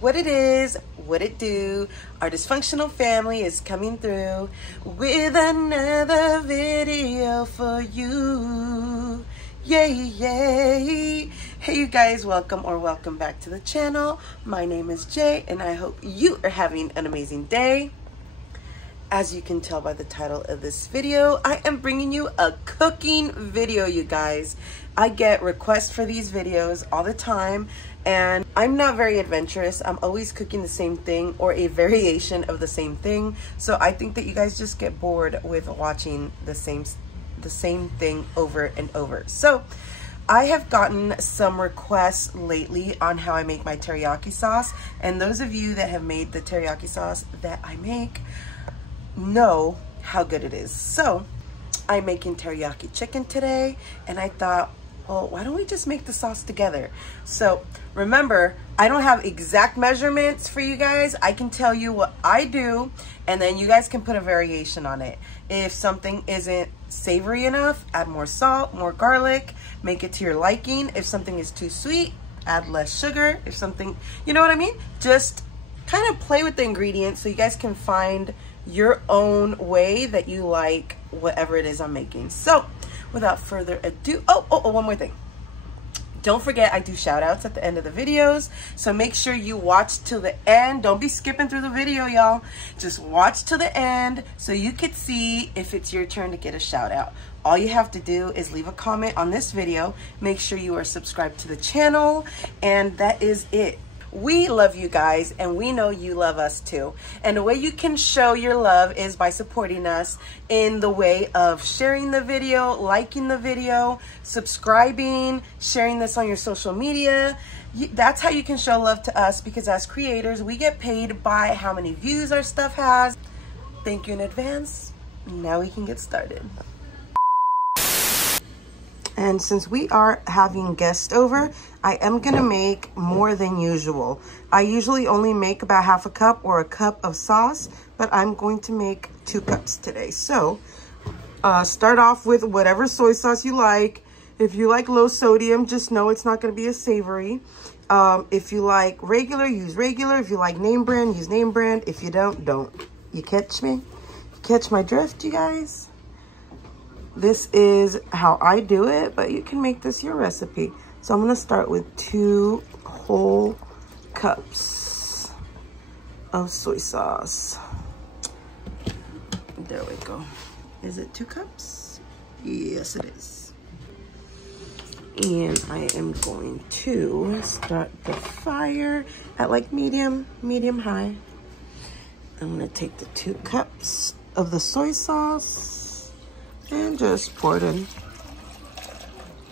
what it is, what it do. Our dysfunctional family is coming through with another video for you. Yay, yay. Hey you guys, welcome back to the channel. My name is Jay and I hope you are having an amazing day. As you can tell by the title of this video, I am bringing you a cooking video, you guys. I get requests for these videos all the time, and I'm not very adventurous. I'm always cooking the same thing or a variation of the same thing. So I think that you guys just get bored with watching the same thing over and over. So I have gotten some requests lately on how I make my teriyaki sauce, and those of you that have made the teriyaki sauce that I make know how good it is. So I'm making teriyaki chicken today, and I thought, well, why don't we just make the sauce together? So remember, I don't have exact measurements for you guys. I can tell you what I do, and then you guys can put a variation on it. If something isn't savory enough, add more salt, more garlic, make it to your liking. If something is too sweet, add less sugar. If something, you know what I mean? Just kind of play with the ingredients so you guys can find your own way that you like whatever it is I'm making. So without further ado, one more thing. Don't forget, I do shout outs at the end of the videos. So make sure you watch till the end. Don't be skipping through the video, y'all. Just watch till the end so you can see if it's your turn to get a shout out. All you have to do is leave a comment on this video. Make sure you are subscribed to the channel, and that is it. We love you guys, and we know you love us too. And the way you can show your love is by supporting us in the way of sharing the video, liking the video, subscribing, sharing this on your social media. That's how you can show love to us, because as creators, we get paid by how many views our stuff has. Thank you in advance. Now we can get started. And since we are having guests over, I am gonna make more than usual. I usually only make about half a cup or a cup of sauce, but I'm going to make 2 cups today. So start off with whatever soy sauce you like. If you like low sodium, just know it's not gonna be as savory. If you like regular, use regular. If you like name brand, use name brand. If you don't. You catch me? You catch my drift, you guys? This is how I do it, but you can make this your recipe. So I'm gonna start with 2 whole cups of soy sauce. There we go. Is it 2 cups? Yes, it is. And I am going to start the fire at like medium high. I'm gonna take the 2 cups of the soy sauce and just pour it in.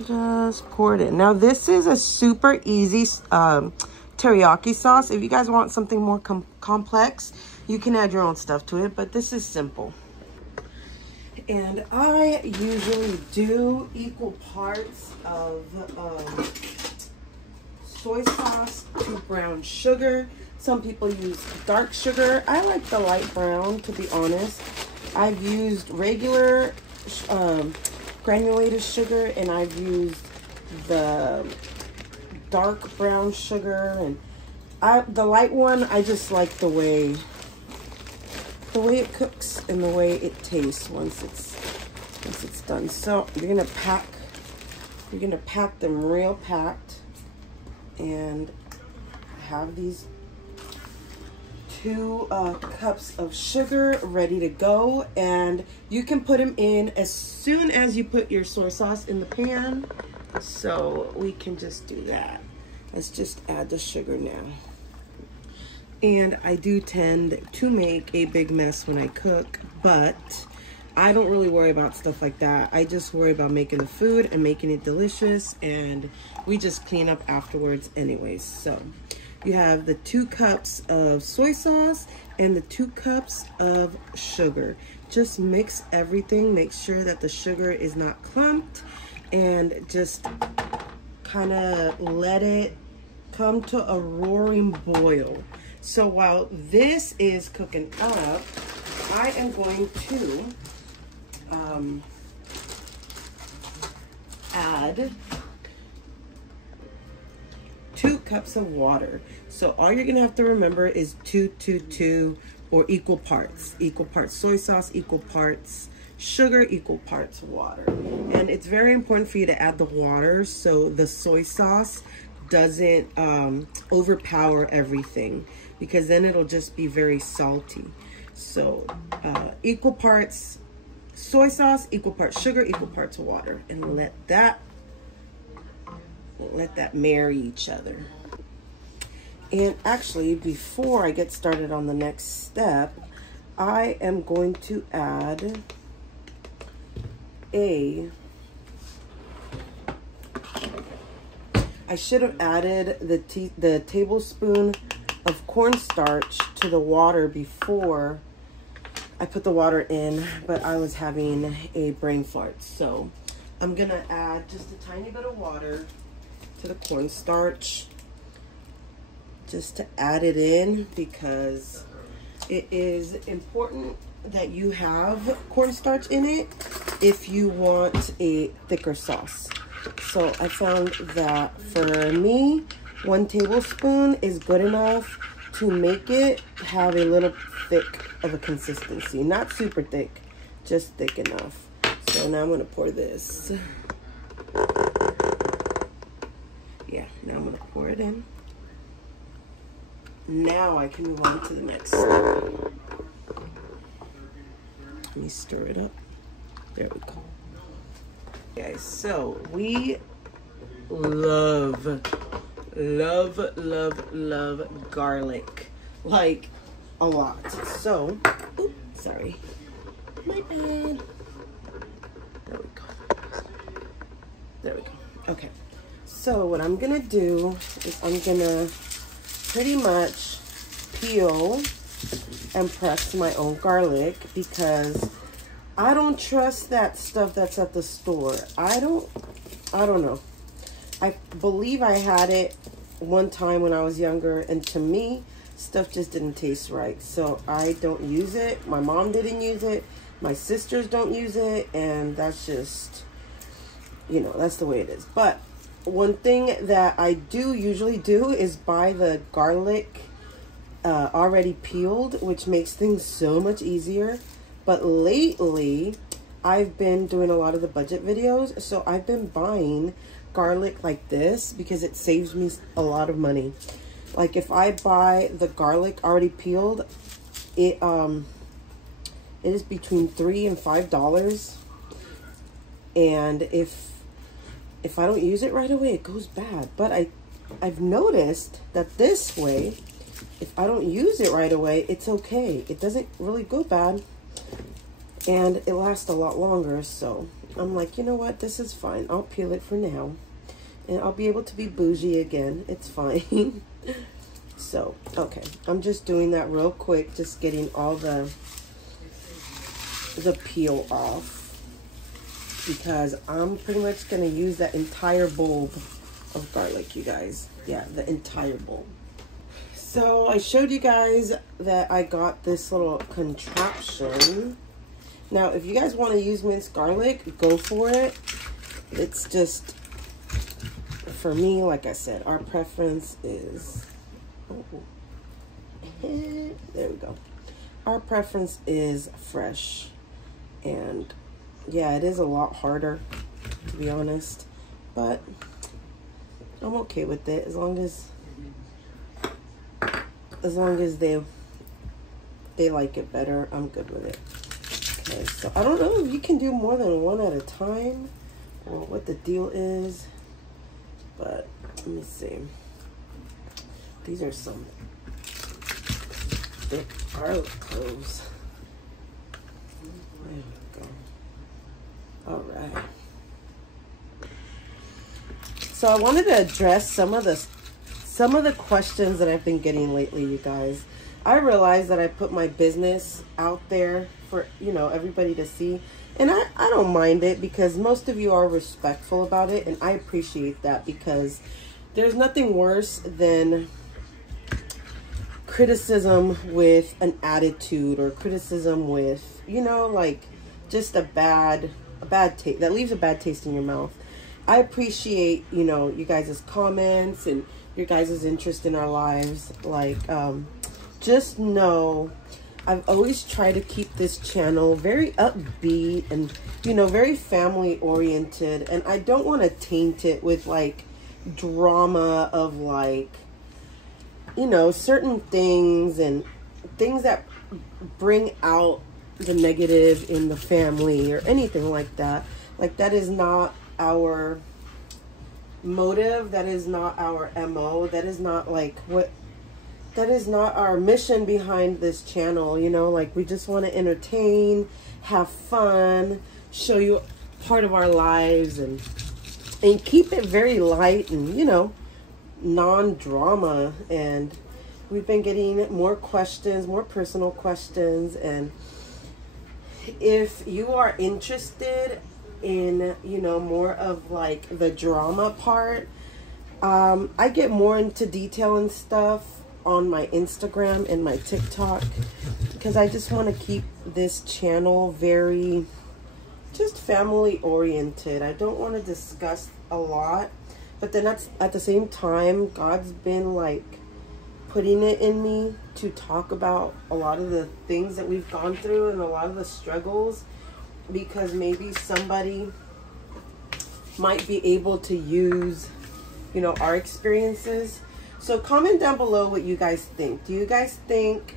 Just pour it in. Now this is a super easy teriyaki sauce. If you guys want something more complex, you can add your own stuff to it, but this is simple. And I usually do equal parts of soy sauce to brown sugar. Some people use dark sugar. I like the light brown, to be honest. I've used regular granulated sugar, and I've used the dark brown sugar, and the light one, I just like the way it cooks and the way it tastes once it's done. So you're gonna pack them real packed, and have these 2 cups of sugar ready to go, and you can put them in as soon as you put your soy sauce in the pan. So we can just do that. Let's just add the sugar now. And I do tend to make a big mess when I cook, but I don't really worry about stuff like that. I just worry about making the food and making it delicious, and we just clean up afterwards anyways. So you have the 2 cups of soy sauce and the 2 cups of sugar. Just mix everything. Make sure that the sugar is not clumped, and just kind of let it come to a roaring boil. So while this is cooking up, I am going to add 2 cups of water. So all you're gonna have to remember is 2, 2, 2, or equal parts. Equal parts soy sauce, equal parts sugar, equal parts water. And it's very important for you to add the water so the soy sauce doesn't overpower everything, because then it'll just be very salty. So equal parts soy sauce, equal parts sugar, equal parts water, and let that marry each other. And actually, before I get started on the next step, I am going to add I should have added the tablespoon of cornstarch to the water before I put the water in, but I was having a brain fart. So I'm gonna add just a tiny bit of water to the cornstarch, just to add it in, because it is important that you have cornstarch in it if you want a thicker sauce. So I found that for me, 1 tablespoon is good enough to make it have a little thick of a consistency. Not super thick, just thick enough. So now I'm gonna pour this. Yeah, now I'm gonna pour it in. Now I can move on to the next step. Let me stir it up. There we go. Guys, so we love garlic, like a lot. So, oops, sorry, my bad. There we go. There we go. Okay, so what I'm gonna do is I'm gonna pretty much peel and press my own garlic, because I don't trust that stuff that's at the store. I don't know. I believe I had it one time when I was younger, and to me, stuff just didn't taste right. So I don't use it. My mom didn't use it. My sisters don't use it. And that's just, you know, that's the way it is. But one thing that I do usually do is buy the garlic already peeled, which makes things so much easier. But lately, I've been doing a lot of the budget videos, so I've been buying garlic like this because it saves me a lot of money. Like if I buy the garlic already peeled, it is between $3 and $5. And if I don't use it right away, it goes bad. But I've noticed that this way, if I don't use it right away, it's okay. It doesn't really go bad. And it lasts a lot longer, so I'm like, you know what? This is fine. I'll peel it for now. And I'll be able to be bougie again. It's fine. So, okay. I'm just doing that real quick. Just getting all the peel off. Because I'm pretty much going to use that entire bulb of garlic, you guys. Yeah, the entire bulb. So, I showed you guys that I got this little contraption. Now, if you guys want to use minced garlic, go for it. It's just, for me, like I said, our preference is, there we go. Our preference is fresh. And yeah, it is a lot harder, to be honest. But I'm okay with it as long as they like it better. I'm good with it. Okay, so I don't know if you can do more than one at a time or what the deal is, but let me see. These are some thick garlic cloves. There we go. All right. So I wanted to address some of the questions that I've been getting lately, you guys. I realize that I put my business out there for, you know, everybody to see. And I don't mind it, because most of you are respectful about it. And I appreciate that, because there's nothing worse than criticism with an attitude, or criticism with, you know, like just a bad taste that leaves a bad taste in your mouth. I appreciate, you know, you guys' comments and your guys' interest in our lives. Like, just know I've always tried to keep this channel very upbeat and, you know, very family oriented. And I don't want to taint it with like drama of like, you know, certain things and things that bring out the negative in the family or anything like that. Like, that is not our motive. That is not our MO. That is not like what, that is not our mission behind this channel. You know, like, we just want to entertain, have fun, show you part of our lives, and keep it very light and, you know, non-drama. And we've been getting more questions, more personal questions, and if you are interested in, you know, more of like the drama part, I get more into detail and stuff on my Instagram and my TikTok, because I just want to keep this channel very just family oriented. I don't want to discuss a lot, but then at the same time, God's been like putting it in me to talk about a lot of the things that we've gone through and a lot of the struggles, because maybe somebody might be able to use, you know, our experiences. So comment down below what you guys think. Do you guys think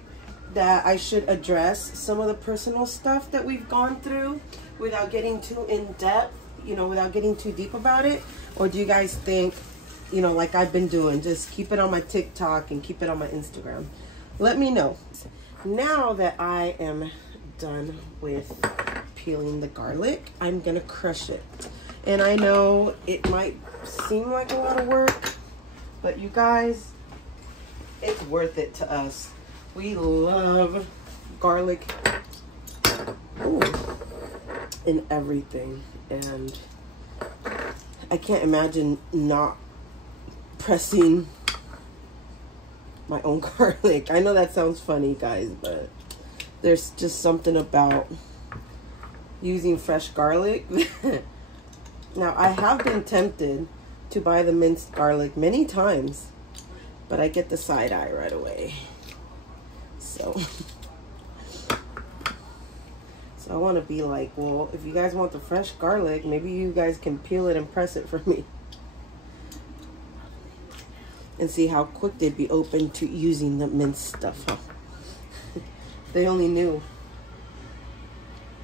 that I should address some of the personal stuff that we've gone through without getting too in depth, you know, without getting too deep about it? Or do you guys think, you know, like I've been doing, just keep it on my TikTok and keep it on my Instagram? Let me know. Now that I am done with peeling the garlic, I'm gonna crush it. And I know it might seem like a lot of work, but you guys, it's worth it to us. We love garlic, ooh, in everything. And I can't imagine not pressing my own garlic. I know that sounds funny, guys, but there's just something about using fresh garlic. Now, I have been tempted to buy the minced garlic many times, but I get the side eye right away. So I want to be like, well, if you guys want the fresh garlic, maybe you guys can peel it and press it for me, and see how quick they'd be open to using the minced stuff, huh? They only knew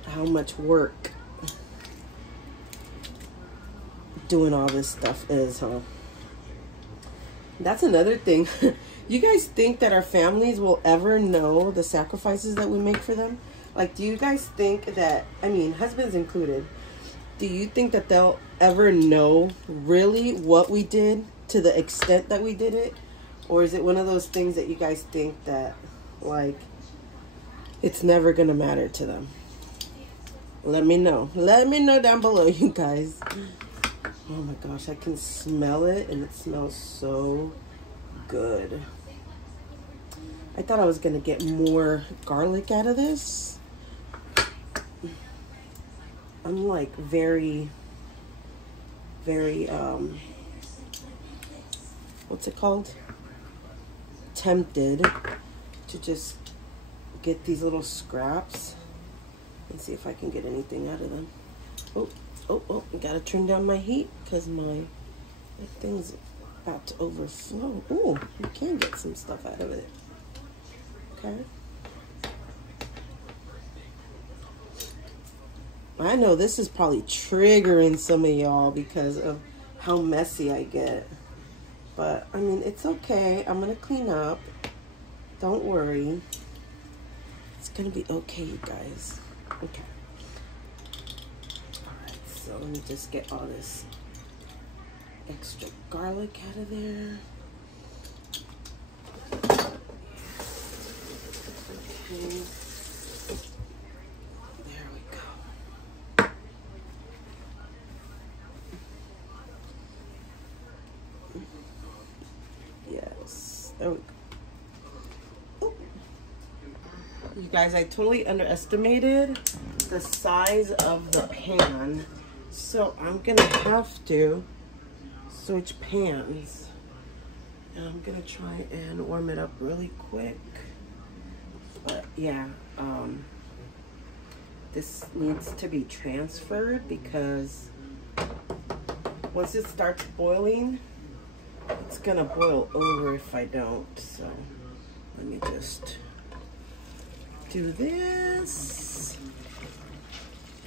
how much work doing all this stuff is, huh? That's another thing. You guys think that our families will ever know the sacrifices that we make for them? Like, do you guys think that, I mean, husbands included, do you think that they'll ever know really what we did to the extent that we did it? Or is it one of those things that you guys think that, like, it's never gonna matter to them? Let me know. Let me know down below, you guys. Oh my gosh, I can smell it, and it smells so good. I thought I was gonna get more garlic out of this. I'm like very, what's it called? Tempted to just get these little scraps and see if I can get anything out of them. Oh, I gotta turn down my heat because my thing's about to overflow. Oh, you can get some stuff out of it. Okay. I know this is probably triggering some of y'all because of how messy I get. But, I mean, it's okay. I'm gonna clean up. Don't worry. It's gonna be okay, you guys. Okay. So let me just get all this extra garlic out of there. Okay. There we go. Yes. There we go. Oh. You guys, I totally underestimated the size of the pan. So I'm gonna have to switch pans And I'm gonna try and warm it up really quick. But yeah, this needs to be transferred because once it starts boiling, it's gonna boil over if I don't. So let me just do this.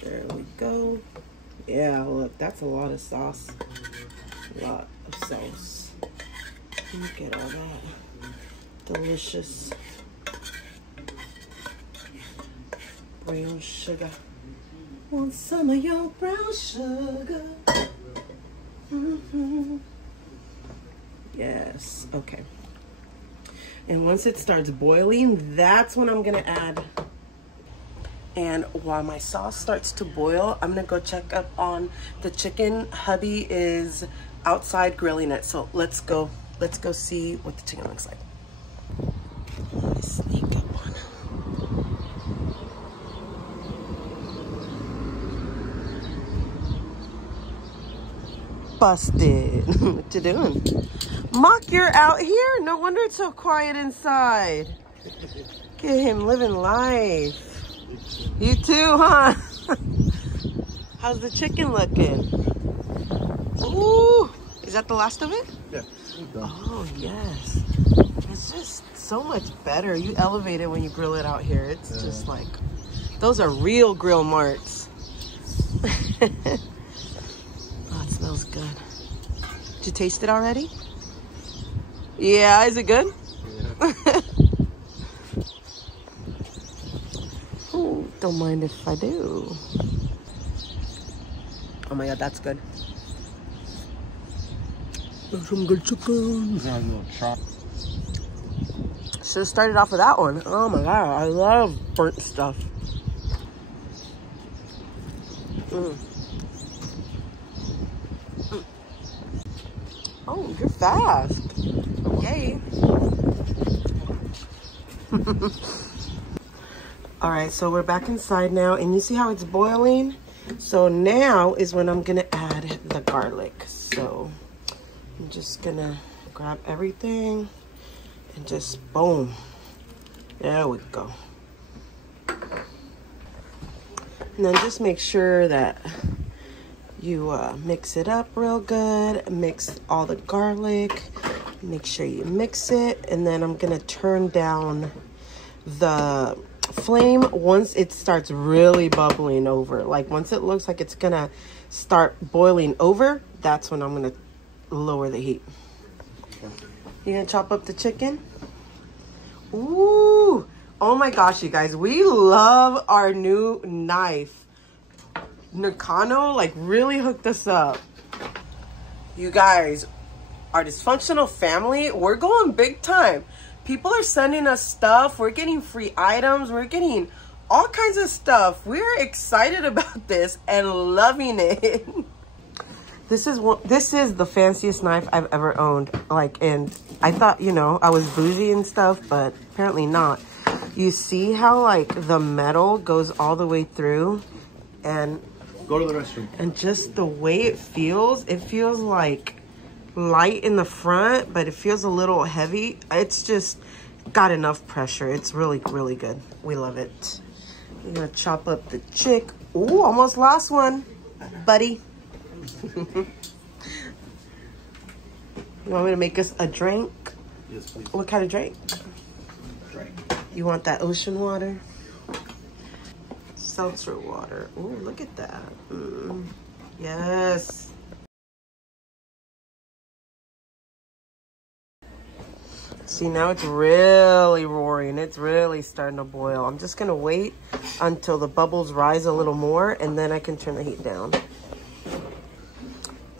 There we go. Yeah, look, that's a lot of sauce. A lot of sauce. Look at all that. Delicious brown sugar. Want some of your brown sugar? Yes, okay. And once it starts boiling, that's when I'm gonna add. And while my sauce starts to boil, I'm gonna go check up on the chicken. Hubby is outside grilling it, so let's go see what the chicken looks like. Let me sneak up on him. Busted. What you doing? Mock, you're out here? No wonder it's so quiet inside. Look at him living life. You too, huh? How's the chicken looking? Ooh, is that the last of it? Yeah. Oh, yes. It's just so much better. You elevate it when you grill it out here. It's just like, those are real grill marks. Oh, it smells good. Did you taste it already? Yeah, is it good? Yeah. Ooh, don't mind if I do. Oh my God, that's good. That's some good chicken. Should have started off with that one. Oh my God, I love burnt stuff. Oh, you're fast. Yay. All right, so we're back inside now, and you see how it's boiling? So now is when I'm gonna add the garlic. So I'm just gonna grab everything and just boom. There we go. And then just make sure that you mix it up real good. Mix all the garlic. Make sure you mix it. And then I'm gonna turn down the flame once it starts really bubbling over. Like once it looks like it's gonna start boiling over, that's when I'm gonna lower the heat. You gonna chop up the chicken? Ooh, oh my gosh, you guys, we love our new knife. NAKANO like really hooked us up. You guys, our dysfunctional family, we're going big time. People are sending us stuff. We're getting free items. We're getting all kinds of stuff. We're excited about this and loving it. This is the fanciest knife I've ever owned. Like, and I thought, you know, I was bougie and stuff, but apparently not. You see how like the metal goes all the way through, and go to the restroom. And just the way it feels like light in the front, but it feels a little heavy. It's just got enough pressure. It's really, really good. We love it. I'm gonna chop up the chick. Ooh, almost lost one, buddy. You want me to make us a drink? Yes, please. What kind of drink? Drink. You want that ocean water? Seltzer water. Ooh, look at that. Yes. See, now it's really roaring. It's really starting to boil. I'm just gonna wait until the bubbles rise a little more, and then I can turn the heat down.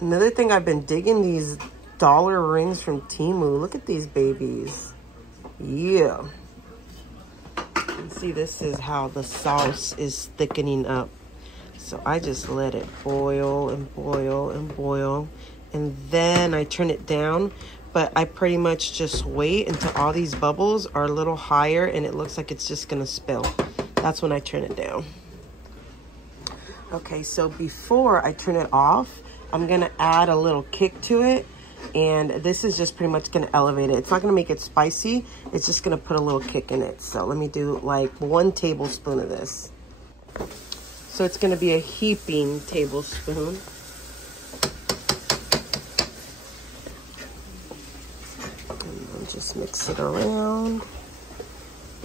Another thing, I've been digging these dollar rings from Temu. Look at these babies. Yeah. And see, this is how the sauce is thickening up. So I just let it boil and boil and boil, and then I turn it down. But I pretty much just wait until all these bubbles are a little higher and it looks like it's just gonna spill. That's when I turn it down. Okay, so before I turn it off, I'm gonna add a little kick to it. And this is just pretty much gonna elevate it. It's not gonna make it spicy. It's just gonna put a little kick in it. So let me do like 1 tablespoon of this. So it's gonna be a heaping tablespoon. And then just mix it around.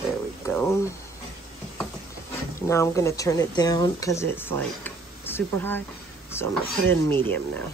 There we go. Now I'm gonna turn it down because it's like super high. So I'm gonna put it in medium now.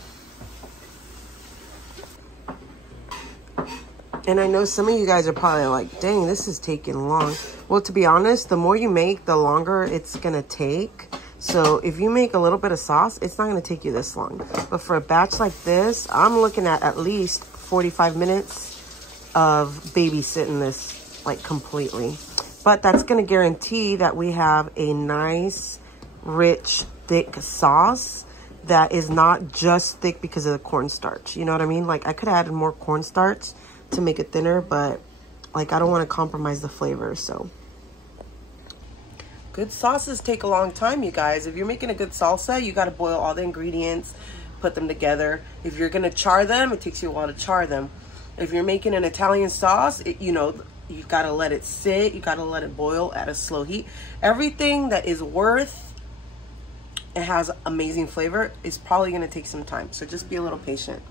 And I know some of you guys are probably like, dang, this is taking long. Well, to be honest, the more you make, the longer it's gonna take. So if you make a little bit of sauce, it's not gonna take you this long. But for a batch like this, I'm looking at least 45 minutes of babysitting this like completely. But that's gonna guarantee that we have a nice, rich, thick sauce that is not just thick because of the cornstarch. You know what I mean? Like I could have added more cornstarch to make it thinner, but like I don't want to compromise the flavor. So good sauces take a long time, you guys. If you're making a good salsa, you got to boil all the ingredients, put them together. If you're gonna char them, it takes you a while to char them. If you're making an Italian sauce, you know, you got to let it sit, you got to let it boil at a slow heat. Everything that is worth it has amazing flavor is probably going to take some time, so just be a little patient.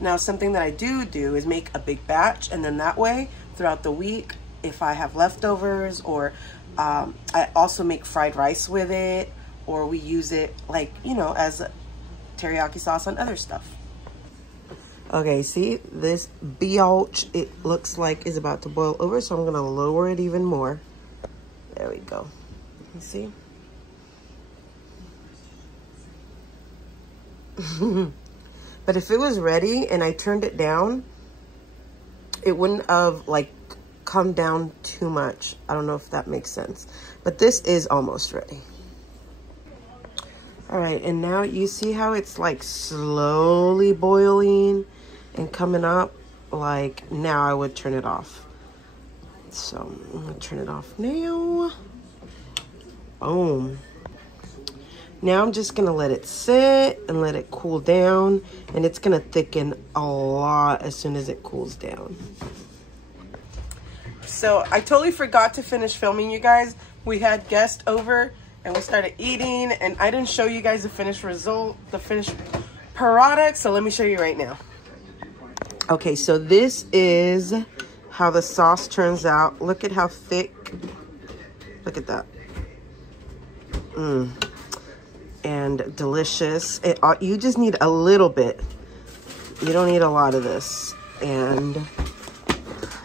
Now, something that I do is make a big batch, and then that way, throughout the week, if I have leftovers, or I also make fried rice with it, or we use it like, you know, as a teriyaki sauce on other stuff. Okay, see, this B.o.u.t.i.q.u.e, it looks like is about to boil over, so I'm going to lower it even more. There we go. You see? But if it was ready and I turned it down, it wouldn't have like come down too much. I don't know if that makes sense, but this is almost ready. All right, and now you see how it's like slowly boiling and coming up. Like now I would turn it off. So I'm gonna turn it off now. Boom. Now I'm just gonna let it sit and let it cool down, and it's gonna thicken a lot as soon as it cools down. So I totally forgot to finish filming, you guys. We had guests over and we started eating, and I didn't show you guys the finished result, the finished product, so let me show you right now. Okay, so this is how the sauce turns out. Look at how thick. Look at that. And delicious. You just need a little bit. You don't need a lot of this. And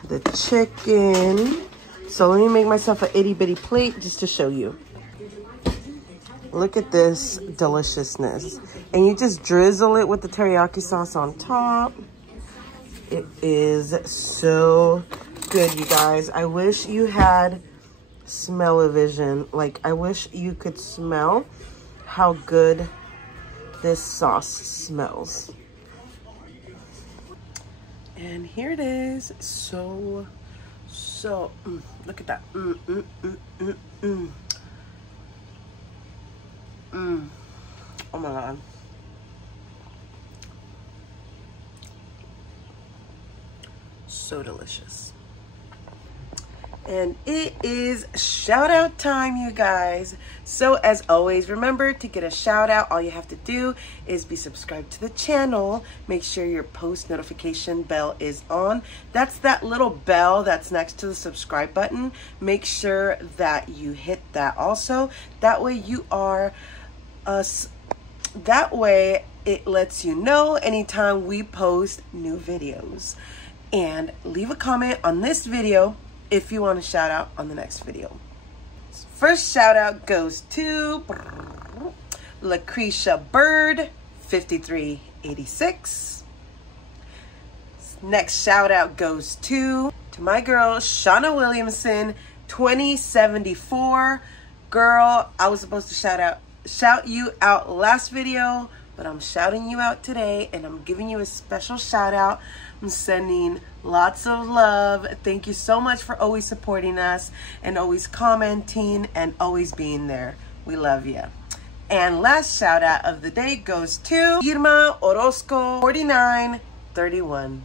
the chicken. So let me make myself an itty bitty plate just to show you. Look at this deliciousness. And you just drizzle it with the teriyaki sauce on top. It is so good, you guys. I wish you had smell-o-vision. Like, I wish you could smell how good this sauce smells. And here it is. So look at that. Oh my God. So delicious. And it is shout out time, you guys. So as always, remember to get a shout out. All you have to do is be subscribed to the channel. Make sure your post notification bell is on. That's that little bell that's next to the subscribe button. Make sure that you hit that also. That way you are that way it lets you know anytime we post new videos. And leave a comment on this video if you want a shout out on the next video. First shout out goes to Lucretia Bird 5386. Next shout out goes to my girl Shauna Williamson 2074. Girl, I was supposed to shout you out last video, but I'm shouting you out today, and I'm giving you a special shout out. I'm sending lots of love. Thank you so much for always supporting us and always commenting and always being there. We love you. And last shout out of the day goes to Irma Orozco 4931.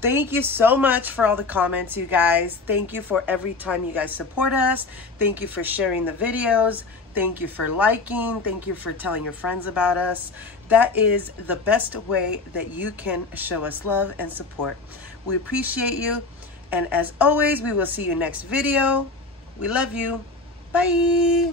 Thank you so much for all the comments, you guys. Thank you for every time you guys support us. Thank you for sharing the videos. Thank you for liking. Thank you for telling your friends about us. That is the best way that you can show us love and support. We appreciate you. And as always, we will see you next video. We love you. Bye.